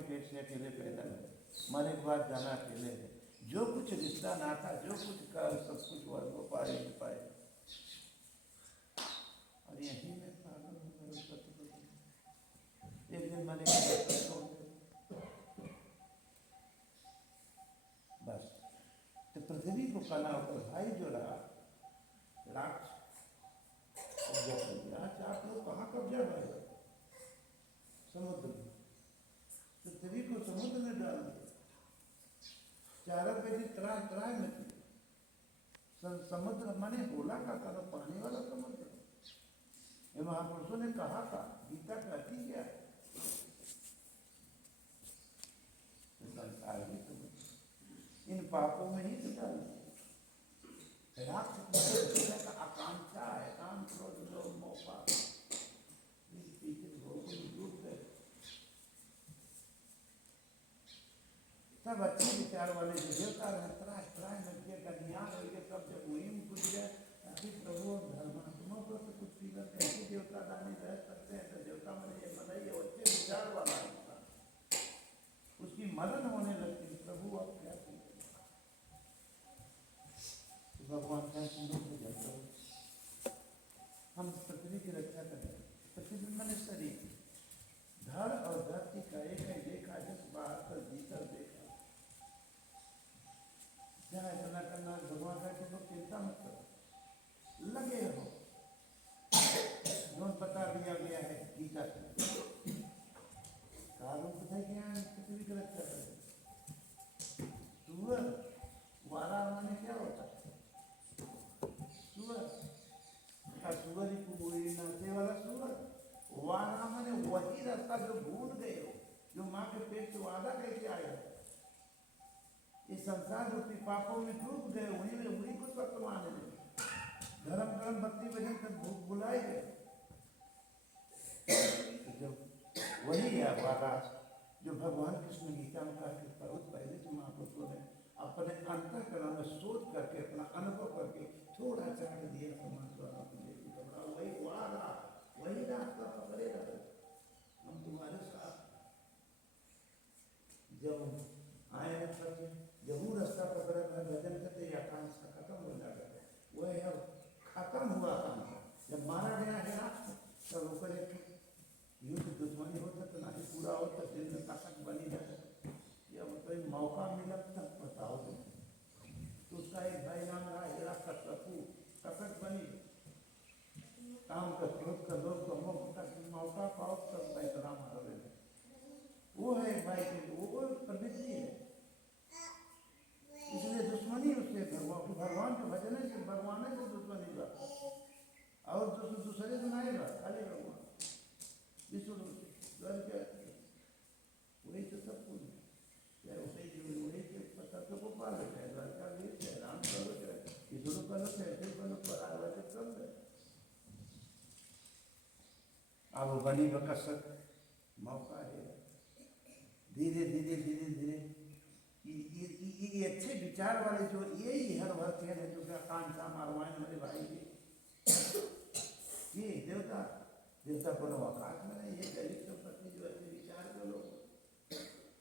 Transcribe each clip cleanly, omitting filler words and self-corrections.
के पेट से अकेले पैदा हुए, मरने के बाद जाना अकेले है। जो कुछ रिश्ता नाता जो कुछ कर सब कुछ वो पाए पाए, और यही में पागल हो गए पति को। एक दिन मरने के बाद छोड़ दे बस। तो पृथ्वी को कना ऊपर भाई जो रहा राक्ष कब्जा कर दिया। आज आप लोग कहाँ कब्जा भाई? समुद्र में, पृथ्वी को समुद्र में डाल दिया। चारों पे त्राह त्राह में थी। समुद्र माने बोला का था तो पानी वाला समुद्र। ये महापुरुषों ने कहा था, गीता कहती क्या है? संसार भी तो इन पापों में ही तो डाल दिया। राक्षस का आकांक्षा है, काम क्रोध लोभ मोह पाप, पीछे भोग में डूब गए। तब अच्छे विचार वाले जो देवता त्राह त्राह नदिया का ज्ञान हो गया, सब जब वही में कुछ गए ताकि प्रभु धर्मात्मा को तो कुछ पीकर कैसे देवता दानी रह सकते हैं? तो देवता मैंने ये मनाई है, अच्छे विचार वाला इंसान, उसकी मदन होने लगती। प्रभु अब क्या करें? भगवान का जलता हो, हम पृथ्वी की रक्षा करें। पृथ्वी मैंने शरीर, धड़ और धरती का एक ही देखा, जिस बाहर पर भीतर देखा। जहाँ इतना करना भगवान का तो चिंता मत करो, लगे हो। जोन बता दिया गया है गीता से, कारों को क्या पृथ्वी की रक्षा करें। सुअर वारा माने क्या होता है? सुअर ही कुबोरी नाचे वाला सुअर। वारा माने वही रास्ता जो भूल गए हो, जो माँ के पेट से वादा करके आए हो। इस संसार रूपी पापों में डूब गए, उन्हीं को सत्य माने लगे। धर्म कर्म भक्ति भजन तक भुलाए गए। जो वही है वारा जो भगवान कृष्ण गीता में कहा कि बहुत पहले जो महापुरुषों ने अपने अंतःकरण में सोच करके, अपना अनुभव करके थोड़ा चाट दिया समाज वाला कपड़ा, वही वारा, वही रास्ता पकड़े रहे। हम तुम्हारे साथ जब आए जब वो रास्ता पकड़े भजन करते या आकांक्षा खत्म हो जाता है। वह अब खत्म हुआ आकांक्षा, जब मारा गया है राष्ट्र तब ऊपर एक युद्ध दुश्मनी होता तो नहीं पूरा होता, दिल में ताकत बनी जाए। जब कोई मौका मिला तब बताओ तुम। तो उसका एक भाई नाम रहा हेरा कटकू, कटक बनी काम का क्रोध का लोग का मौका पाओ तब पैतरा मार रहे। वो है एक भाई के, वो प्रवृत्ति है, इसलिए दुश्मनी उससे भगवान के भजन से, भगवान से दुश्मनी का और दूसरे सुनाएगा खाली भगवान विश्व वही तो सब कुछ है। वही के तत्व को पा लेते हैं, लड़का भी राम करो चाहे इसरो करो चाहे करो पर आगे कर दे। अब बनी बकसक मौका है, धीरे धीरे धीरे धीरे ये अच्छे विचार वाले जो यही हर भक्त है जो आकांक्षा मारवाएं मेरे भाई ये देवता को आकाश में नहीं, ये दलित संपत्ति जो ऐसे विचार के लोग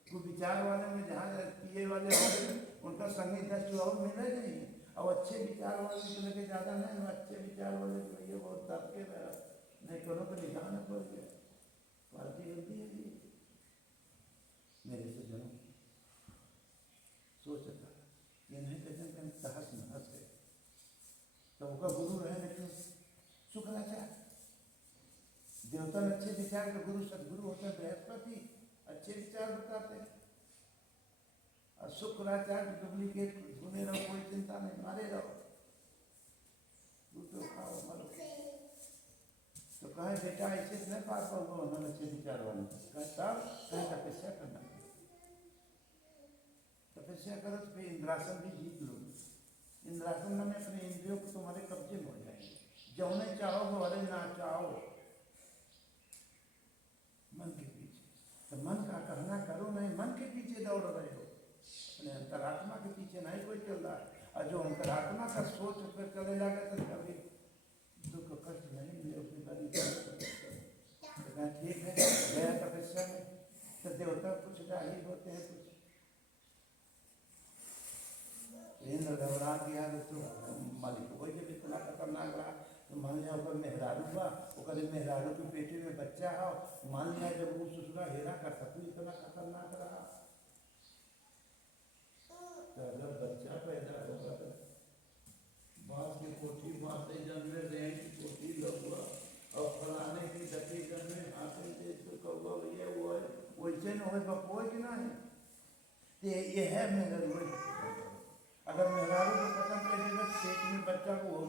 को विचार वाले में जहाँ पिए वाले होंगे उनका संगी 10 और मिले नहीं। और अच्छे विचार वाले को लेके ज़्यादा नहीं, अच्छे विचार वाले को ये बहुत दबके नहीं करो तो निशान पड़ गया पार्टी होती है जी। मेरे से जन्म सोचता ये नहीं कहते कहीं तहस नहस है तो उनका गुरु रहे, लेकिन शुक्राचार्य देवता में अच्छे विचार का गुरु सदगुरु होता है बृहस्पति, अच्छे विचार बताते हैं। और शुक्राचार्य डुप्लीकेट ढूंढे रहो, कोई चिंता नहीं, मारे रहो, तो खाओ मरो। तो कहे बेटा ऐसे नहीं पार पाओगे, उन्होंने अच्छे विचार वाले तब कहीं तपस्या करना, तपस्या करो तो फिर इंद्रासन भी जीत लो। इंद्रासन में अपने इंद्रियों को तुम्हारे कब्जे में हो जाएंगे, जो नहीं चाहो अरे ना चाहो मन के पीछे। तो मन का कहना करो नहीं, मन के पीछे दौड़ रहे हो, अपने अंतरात्मा के पीछे नहीं कोई चल रहा है। और जो अंतरात्मा का सोच पर चले जाएगा तो कभी दुख कष्ट नहीं मिले, उसकी बड़ी ठीक है। गया तपस्या में तो देवता कुछ जाहिर होते हैं, कुछ इंद्र घबरा गया तो मालिक वही जब इतना खतरनाक रहा तो मान लिया ओकर मेहरारू हुआ, ओकर मेहरारू के पेटे में बच्चा हो, मान लिया जब वो ससुरा हेरा कर सकू इतना खतरनाक रहा। तो अगर बच्चा पैदा होगा तो बांस की कोठी बांसे जन्मे, रेंग की कोठी लगुआ और फलाने की दती जन्मे हाथे से तो कौवा ये वो है वैसे न हो बपोए कि ना है। तो ये है मेहरारू। अगर मेहरारू को खत्म कर देगा पेट में बच्चा को हो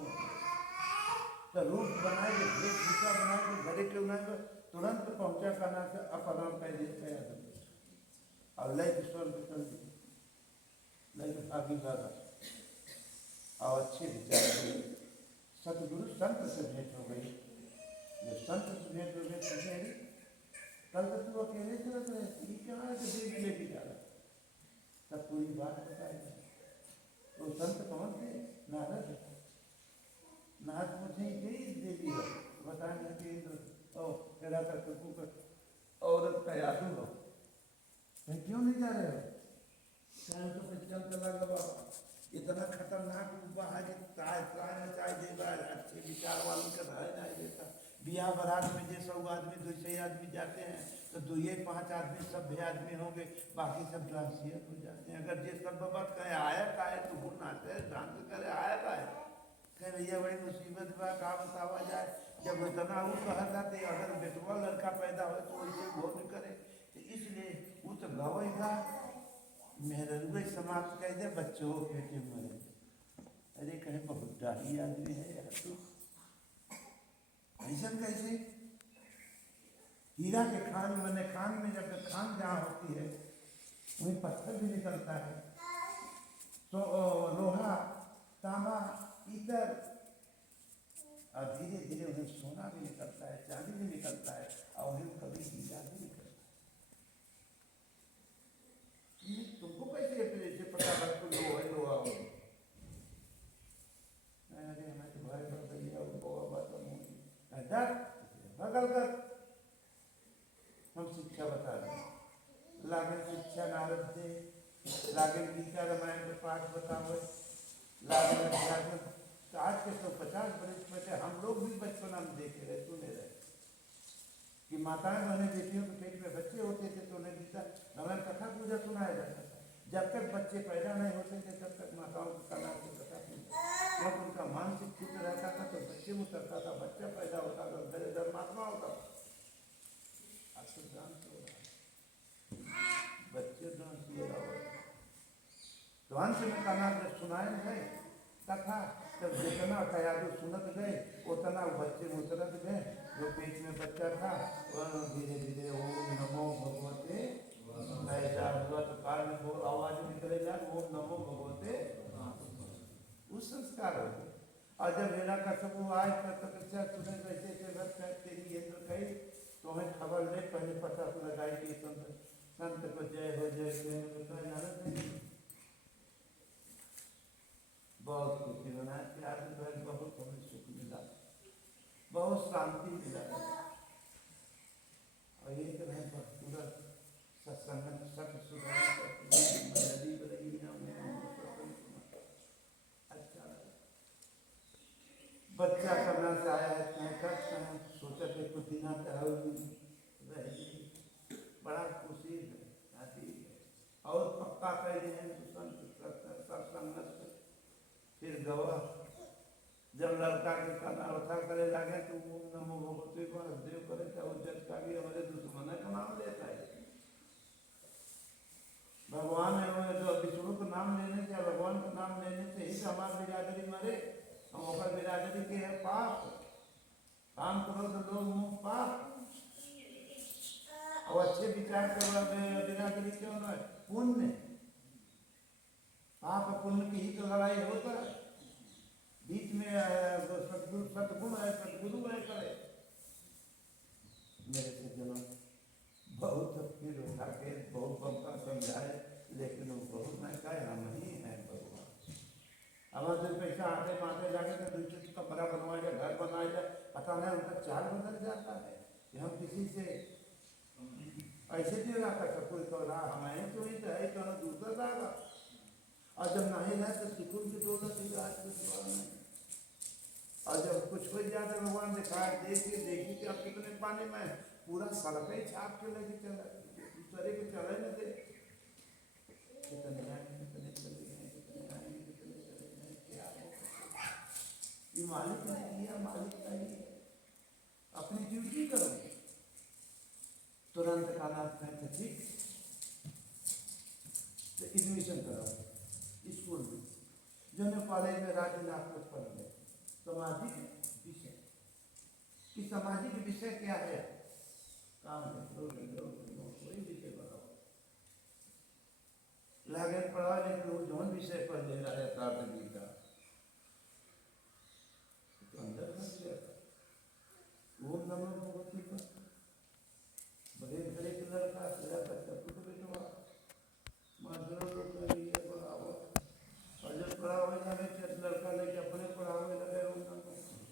तो रूप बनाए के भेद भूसा बनाए के घरे क्यों ना तो तुरंत पहुंचा करना से अपराम कर देते हैं और लय के स्वर के चल दी लय के भागी दादा और अच्छे विचार हुए। सतगुरु संत से भेंट हो गई, जो संत से भेंट हो गई तुझे कल तो तू अकेले चलत रहे कहाँ है तो देवी लेके जा रहा तब पूरी बात बताएगा। तो संत कौन थे? नारद। नारद मुझे यही देवी है बताएंगे कि इंद्र और तेरा कर औरत का यादू हो क्यों नहीं जा रहे हो? तो चल चला गया इतना खतरनाक है कि त्राय त्राय मचाई देगा। अच्छे विचार वाली का रह नहीं देता। बियाह बारात में जो 100 आदमी 200 आदमी जाते हैं तो 2-5 आदमी सभ्य आदमी होंगे, बाकी सब ट्रांसियत हो जाते हैं। अगर जे सब बात कहे आया का है तो वो नाचे डांस करे आया का है कहे भैया बड़ी मुसीबत बा का बतावा जाए। जब इतना वो कहता थे अगर बेटवा लड़का पैदा हो तो वैसे वो नहीं करे तो इसलिए वो तो गवेगा मेहरुए समाप्त कर दे बच्चों पेटे मरे। अरे कहे बहुत डाही आदमी है यार तू ऐसा कैसे? हीरा के खान मैंने खान में जब खान जहाँ होती है वहीं पत्थर भी निकलता है तो लोहा तांबा पीतल और धीरे धीरे उन्हें सोना भी निकलता है, चांदी भी निकलता है और उन्हें कभी हीरा भी निकलता है। तुमको कैसे पता लग तो लोहा लोहा हो? अरे हमें तो भाई बढ़ गई और बहुत बात बगल कर हम शिक्षा बता रहे लागन शिक्षा नारद से लागन गीता रामायण के पाठ बताओ लागन आज के 150 वर्ष में हम लोग भी बचपना में देखे रहे सुने रहे कि माताएं बहने बेटियों के पेट में बच्चे होते थे तो उन्हें गीता रामायण कथा पूजा सुनाया जाता था। जब तक बच्चे पैदा नहीं होते थे तब तक माताओं की कला की कथा सुनते जब उनका मानसिक खुद रहता था तो बच्चे में उतरता था, बच्चा पैदा होता था धीरे धर्मात्मा होता था। अब तो डांस हो रहा बच्चे डांस किए तो अंत में कहना जब सुनाए गए कथा तब जितना कयादू सुनत गए उतना बच्चे में उतरत गए। जो पेट में बच्चा था वह धीरे धीरे ओम नमो भगवते ऐसा हुआ तो काल में बहुत आवाज निकलेगा ओम नमो भगवते उस संस्कार हो गए। और जब हेला का सब आज तपस्या सुने वैसे तेरी इंद्र कही तो हमें खबर ले पहले पता तो लगाई कि संत को जय हो जय बहुत खुशी बना प्यार में बहुत हमें सुख मिला, बहुत शांति मिला और एक रहे पूरा सत्संग सत सुधार बच्चा करना से आया है सोचा थे कुछ दिन रहेगी बड़ा खुशी आती है और पक्का कर सत्संग फिर गवा जब लड़का के कथा करे लगे तो ओम नमो भगवते को देव करे तो जज का भी हमारे दुश्मन का नाम लेता है। भगवान है जो विष्णु का नाम लेने से भगवान का नाम लेने से ही हमारे बिरादरी मरे। हम ओकर बिरादरी के है पाप काम करो तो लोग मुंह पाप और अच्छे विचार करो बिरादरी क्यों न पुण्य पाप पुण्य की ही तो लड़ाई होता है। बीच में सतगुण है सतगुरु है करे मेरे से जन्म बहुत फिर उठा के बहुत बमका समझाए लेकिन वो बहुत मैं कहे हम ही हैं भगवान। अब जब पैसा आते माते जाके तो दूसरे कमरा बनवाया जाए घर बनाया जाए पता नहीं उनका चाल बदल जाता है कि हम किसी से कैसे दे रहा था कोई कह रहा हमें तो ही है तो दूसरा जाएगा और जब नहीं रहे तो सिकुड़ की दौलत ही आज के सवाल नहीं और जब कुछ हो जाता भगवान दिखाए देखिए कि अब कितने पानी में पूरा सड़क ही छाप के लेके चला दूसरे को चले न दे कितने आएंगे कितने चले गए कितने आएंगे कितने चले गए क्या ये मालिक ने किया मालिक का ही अपनी ड्यूटी करो तुरंत कानात कहते ठीक तो एडमिशन कराओ स्कूल में जो मैं कॉलेज में राजनाथ को पढ़ गए सामाजिक विषय कि सामाजिक विषय क्या है काम कोई विषय पढ़ाओ लागे पढ़ा लेकिन वो जौन विषय पर ले रहा है प्राप्त गीता तो अंदर फंस गया ओम नमो भगवती पर बड़े बड़े लड़का तेरा बच्चा कुछ बेटवा मास्टर लोग के लिए पढ़ाओ और जब पढ़ावे लगे लड़का लेके अपने पढ़ावे लगे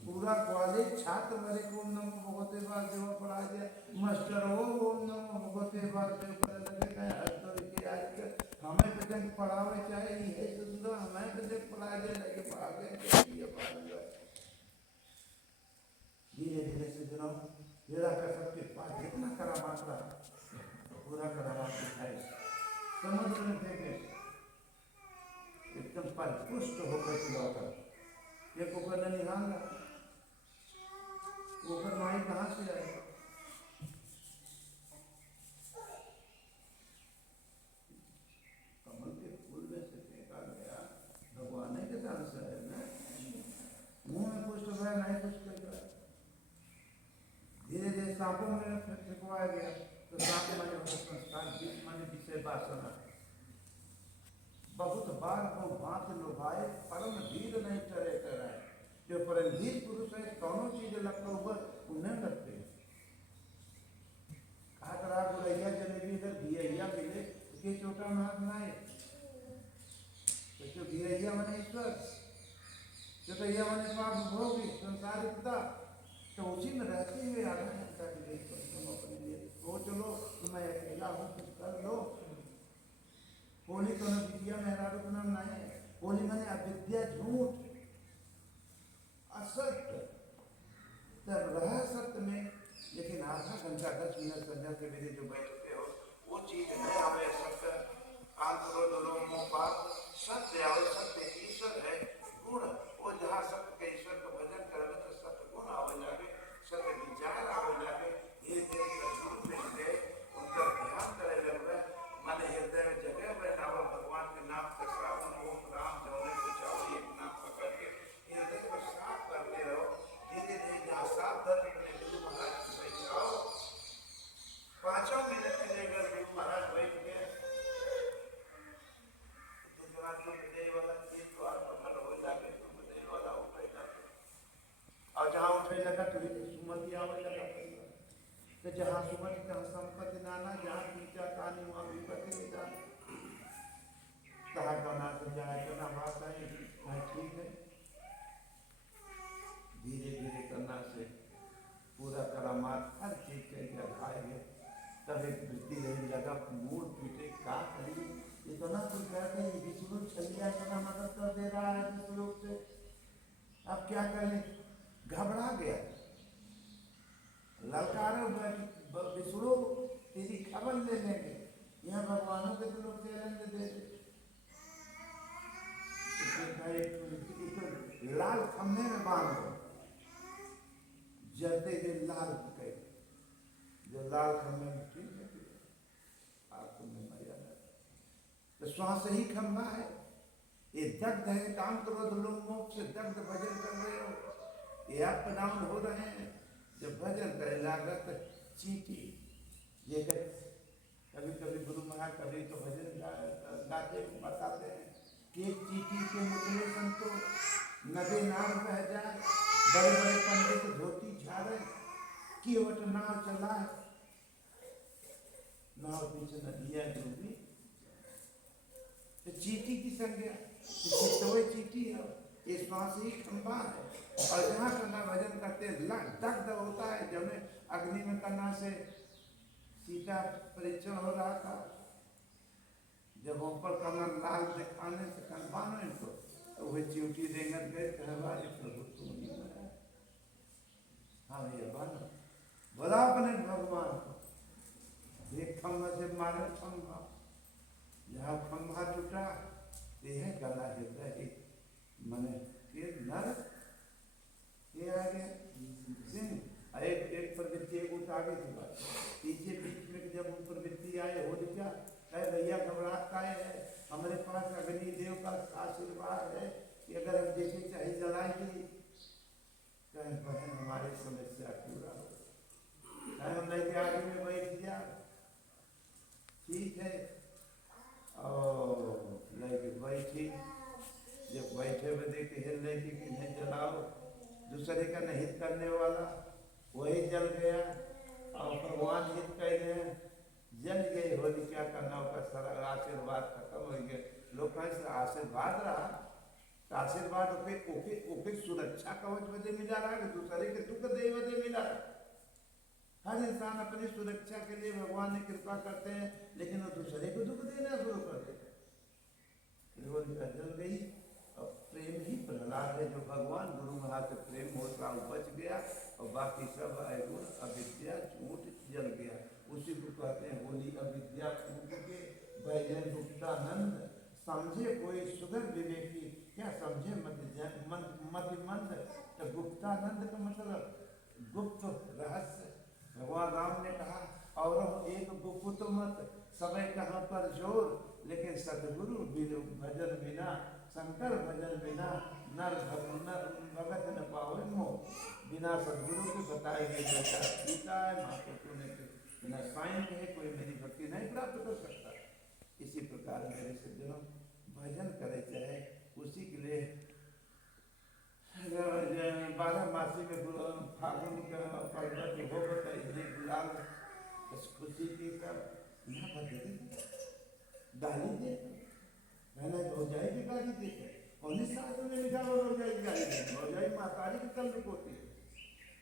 पूरा कॉलेज छात्र मेरे को ओम नमो भगवते वासुदेव पढ़ा दिया मास्टर वो ओम नमो भगवते वासुदेव करे लगे कहे हर तो के आज के हमें बच्चन पढ़ावे चाहे ये सुंदर हमें बच्चे पढ़ा दे लगे आगे ये पढ़ा दिया धीरे धीरे से जनाब मेरा का सबके पास जितना करामात रहा पूरा करामात दिखाए समुद्र में फेंके एकदम परिपुष्ट होकर लौटा एक ऊपर न निहारा ऊपर माई कहाँ से आए कमल के फूल में से फेंका गया भगवान के दान से है ना मुंह में कुछ तो नहीं कुछ कर रहा धीरे धीरे सांपों में फेंकवाया गया तो सांप माने संस्कार बीच माने विषय वासना बहुत बार को भांत लुभाए परम धीर नहीं चले कराए जो परमधीर पुरुष है दोनों चीज लगता हुआ उन्हें लगते हैं कहा बुरैया जलेबी अगर भियैया मिले उसके छोटा हाथ नाए तो भियैया मने ईश्वर जो दैया मने पाप भोगी संसार पिता तो उसी में रहते हुए आधा घंटा के लिए तुम अपने लिए वो चलो मैं अकेला हूँ कुछ कर लो होली तो न विद्या मेहरारू का नाम नहीं है होली मने अविद्या झूठ असत्य तब रहा सत्य में लेकिन आधा घंटा 10 मिनट संध्या के मेरे जो बैठते हो वो चीज है हमें सत्य सत्य आवे सत्य ईश्वर है गुण वो जहाँ सत्य के ईश्वर का भजन करे तो सत्य गुण आवे जाके सत्य विचार आवे जाके ये गुरु में गए उनका ध्यान करे लगे मन हृदय में जगह बैठावा भगवान के नाम का श्रावण ओम राम जौने बचाओ एक नाम पकड़ के हृदय को साफ करते रहो धीरे धीरे जहाँ साफ करने के लिए गुरु महाराज के बैठ जाओ 5 मिनट के लिए अगर गुरु महाराज बैठ गए दूसरा तुम वाला चीज तो आप हो जाके तुम वाला उठेगा और जहाँ उठे लगा तो सुमति आवे लगा तो जहाँ सुमति तहाँ संपत्ति नाना जहाँ पीछा कहानी वहाँ विपत्ति नहीं जाना कहा कहना तो जाए कहना बात आई ठीक है धीरे धीरे करना से पूरा करामात हर चीज के खाएंगे तब एक वृद्धि रही लगा मूड पीटे का करी इतना कुछ कहते हैं विष्णु छलिया इतना मदद कर दे रहा है इस लोग से अब क्या करें घबरा गया ललकारे विष्णु तेरी खबर ले लेंगे यहाँ भगवानों के तो लोग चैलेंज दे लाल खम्भे में बांध दो जलते हुए लाल के जो लाल खम्भे में ठीक है आपको में मर्यादा तो श्वास ही खम्भा है ये दग्ध है काम करो तो लोग मोक्ष से दग्ध भजन कर रहे हो ये अप डाउन हो रहे हैं जब भजन करे लागत चीटी ये कभी कभी गुरु महाराज कभी तो भजन गाते बताते हैं कि एक चीटी के मुकले संतो नदी नाव बह जाए बड़े बड़े पंडित धोती झाड़े केवट नाव चलाए नाव पीछे नदियां डूबी तो चीटी की संज्ञा तो चीटी है ये श्वास ही खंभा है और जहाँ करना भजन करते दग्ध होता है जब अग्नि में करना से सीता परीक्षण हो रहा था, जब ऊपर कमर लाल दिखाने से कनवानो इनको, तो वही चिवटी रेंगत गए, कहवारे प्रभु तू नहीं मरा। हाँ ये बनो बोला अपने भगवान को, एक खम्भा से मारा खम्भा, जहाँ खम्भा टूटा यह गला हृदय मने फिर नर ये आ गया सिंह। एक एक प्रवृत्ति एक आगे की बात, पीछे बीच में जब वो प्रवृत्ति आए हो क्या कहे भैया घबराहट का है, हमारे पास अग्नि देव का आशीर्वाद है कि अगर हम देखे चाहे जलाएगी, कहे बहन हमारी समस्या पूरा हो, कहे हम नहीं आगे में बैठ गया ठीक है। और लेके बैठी, जब बैठे हुए देखे हिल लेके कि नहीं जलाओ, दूसरे का नहीं करने वाला वही जल गया, और भगवान हित कहने जल गए होली क्या करना का सारा आशीर्वाद खत्म हो गया। लोग कहें से आशीर्वाद रहा तो आशीर्वाद ओके सुरक्षा कवच वजह मिला रहा है, दूसरे के दुख दे वजह मिला रहा। हर इंसान अपनी सुरक्षा के लिए भगवान ने कृपा करते हैं, लेकिन वो दूसरे को दुख देना शुरू कर देते हैं। जल गई और प्रेम ही प्रहलाद है जो भगवान गुरु महा से प्रेम होता बच गया, और बाकी सब अवगुण अविद्या झूठ जल गया। उसी को कहते हैं होली अविद्या फूट के भजन गुप्तानंद, समझे कोई सुगर विवेकी क्या समझे मत मंद। तो गुप्तानंद का मतलब गुप्त रहस्य। भगवान राम ने कहा और एक गुप्त मत समय कहाँ पर जोर, लेकिन सदगुरु भजन बिना शंकर भजन बिना नर भगत न पावे मोह। बिना सदगुरु के बताए गए जैसा गीता है महापुरुषों ने बिना साइन कहे कोई मेरी भक्ति नहीं प्राप्त कर सकता। इसी प्रकार मेरे सज्जनों भजन करे चाहे उसी के लिए 12 मासी में फागुन का पर्वत हो बताइए गुलाल खुशी की सब यहाँ पर गाली दे मैंने भौजाई की गाली दी है, कौन शास्त्र में लिखा हुआ भौजाई की गाली दी? भौजाई मातारी की तल्लुक होती है,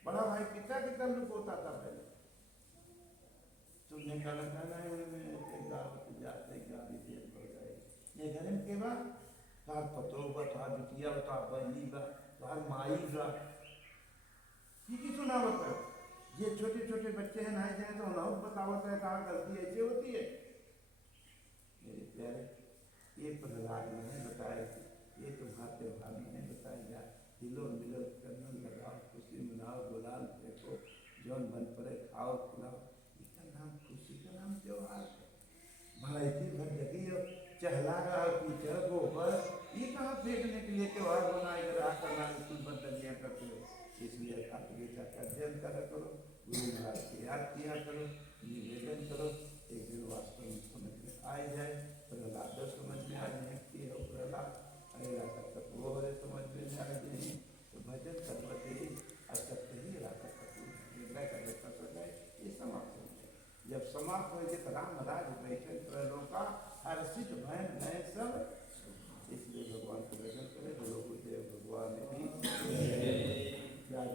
बड़ा भाई पिता की तल्लुक होता था पहले। तुमने कहा गावत जाते गाली दे भौजाई ये घर में के बाद तार पतो बा तार बिटिया बा तार बहनी बा तार माई बा की सुनावत है। ये छोटे छोटे बच्चे हैं नहाए जाए तो उन्होंने बतावत है कहाँ गलती ऐसे होती है। मेरे प्यारे ये प्रहलाद नहीं बताए, ये तुम्हारे त्योहार नहीं बताएगा। हिलो मिलो करना लगाओ खुशी मनाओ गुलाल फेंको जौन बन पड़े खाओ खिलाओ, इसका नाम खुशी का नाम त्योहार है। भड़की भर जगी चहला रहा कीचड़ गोबर ये कहाँ फेंकने के लिए त्योहार बनाए रहा करना कुछ बंदनियाँ करते हो। इसलिए गीता का अध्ययन करा करो, गुरु महाराज की याद किया करो, निवेदन करो, एक दिन वास्तव में समझ में आ जाए। प्रहलाद समझ में आ जाए कि हो प्रहलाद अरे तक वो हरे समझ में आ जाए तो भजन करवते ही असत्य ही राधा हृदय का देखा सके ये समाप्त हो जाए। जब समाप्त हो जाए तो राम राज बैठे त्रैलोका हर्षित भय नए सब